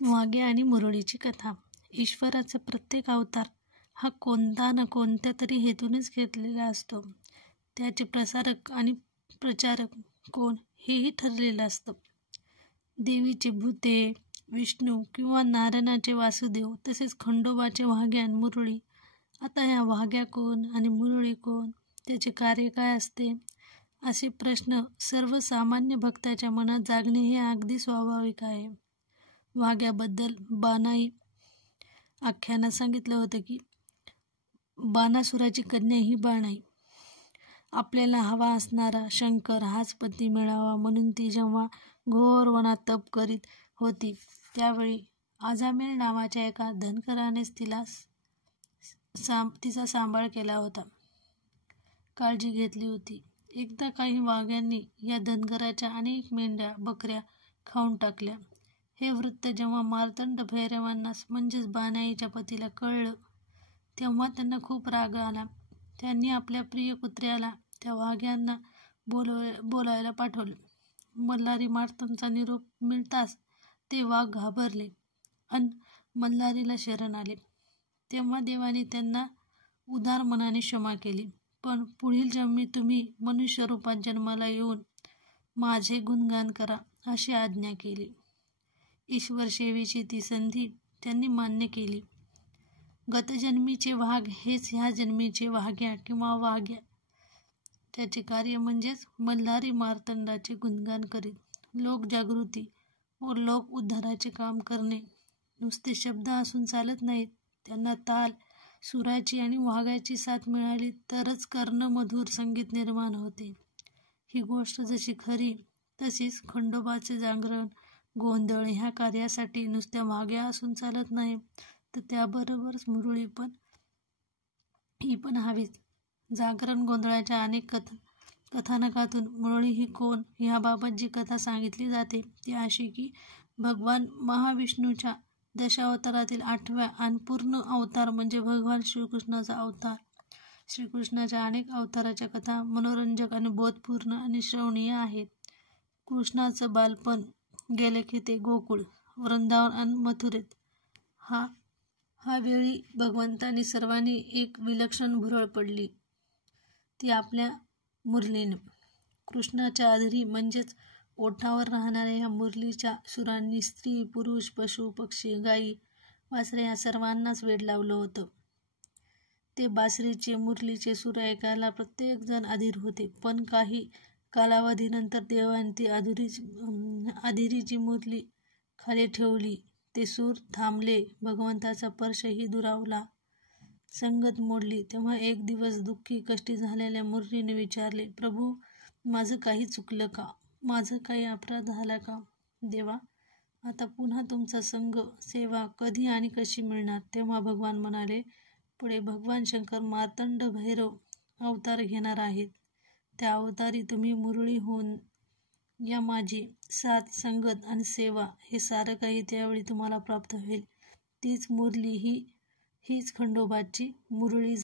वाघ्या आणि मुरळीची कथा. ईश्वराचा प्रत्येक अवतार हा कोणता ना कोणत्या तरी हेतूनच घेतलेला असतो. त्याचे प्रसारक आणि प्रचारक कोण हेही ठरलेलं असतं. देवीचे भूते, विष्णू किंवा नारायणाचे वासुदेव, तसेच खंडोबाचे वाघ्या आणि मुरळी. आता ह्या वाघ्या कोण आणि मुरळी कोण, त्याचे कार्य काय असते, असे प्रश्न सर्वसामान्य भक्ताच्या मनात जागणे हे अगदी स्वाभाविक आहे. वाघ्याबद्दल बाणाई आख्यानात सांगितलं होतं की बाणासुराची कन्या ही बाणाई. आपल्याला हवा असणारा शंकर हाच पती मिळावा म्हणून ती जेव्हा घोर वनात तप करीत होती, त्यावेळी अजामिळ नावाच्या एका धनकरानेच तिचा सांभाळ केला होता, काळजी घेतली होती. एकदा काही वाघ्यांनी या धनगराच्या अनेक मेंढ्या बकऱ्या खाऊन टाकल्या. हे वृत्त जेव्हा मार्तंड भैरवांना म्हणजेच बाणाईच्या पतीला कळलं, तेव्हा त्यांना खूप राग आला. त्यांनी आपल्या प्रिय कुत्र्याला त्या वाघ्यांना बोलायला पाठवलं. मल्हारी मार्तंडाचा निरोप मिळताच ते वाघ घाबरले अन मल्हारीला शरण आले. तेव्हा देवाने त्यांना उदार मनाने क्षमा केली, पण पुढील जन्मी तुम्ही मनुष्य रूपात जन्माला येऊन माझे गुणगान करा अशी आज्ञा केली. ईश्वर सेवेची ती संधी त्यांनी मान्य केली. गतजन्मीचे वाघ हेच ह्या जन्मीचे वाघ्या किंवा वाघ्या. त्याचे कार्य म्हणजेच मल्हारी मार्तंडाचे गुणगान करीत लोकजागृती व लोक उद्धाराचे काम करणे. नुसते शब्द असून चालत नाहीत, त्यांना ताल, सुराची आणि वाघाची साथ मिळाली तरच कर्णमधुर संगीत निर्माण होते. ही गोष्ट जशी खरी, तशीच खंडोबाचे जागरण, गोंधळ ह्या कार्यासाठी नुसत्या वाघ्या असून चालत नाही, तर त्याबरोबरच मुरळी ही पण हवीच. जागरण गोंधळाच्या अनेक कथानकातून मुरळी ही कोण ह्याबाबत जी कथा सांगितली जाते ती अशी की भगवान महाविष्णूच्या दशावतारातील 8व्या आणि पूर्ण अवतार म्हणजे भगवान श्रीकृष्णाचा अवतार. श्रीकृष्णाच्या अनेक अवताराच्या कथा मनोरंजक आणि बोधपूर्ण आणि श्रवणीय आहेत. कृष्णाचं बालपण गेले की ते गोकुळ, वृंदावन आणि मथुरेत. हा वेळी भगवंतांनी सर्वांनी एक विलक्षण भुरळ पडली, ती आपल्या मुरलीने. कृष्णाच्या अधरी म्हणजेच ओठावर राहणाऱ्या ह्या मुरलीच्या सुरांनी स्त्री, पुरुष, पशु, पक्षी, गायी, वासरे या सर्वांनाच वेड लावलं होतं. ते बासरीचे, मुरलीचे सूर ऐकायला प्रत्येक जण अधीर होते. पण काही कालावधीनंतर देवाने ती अधीरीची मुरली खाली ठेवली. ते सूर थांबले, भगवंताचा स्पर्शही दुरावला, संगत मोडली. तेव्हा एक दिवस दुःखी कष्टी झालेल्या मुरलीने विचारले, प्रभू, माझं काही चुकलं का? माझं काही अपराध झाला का? देवा, आता पुन्हा तुमचा संग, सेवा कधी आणि कशी मिळणार? तेव्हा भगवान म्हणाले, पुढे भगवान शंकर मार्तंड भैरव अवतार घेणार आहेत. त्या अवतारी तुम्ही मुरळी होऊन या माझी साथ, संगत आणि सेवा हे सारं काही त्यावेळी तुम्हाला प्राप्त होईल. तीच मुरली हीच खंडोबाची मुरळी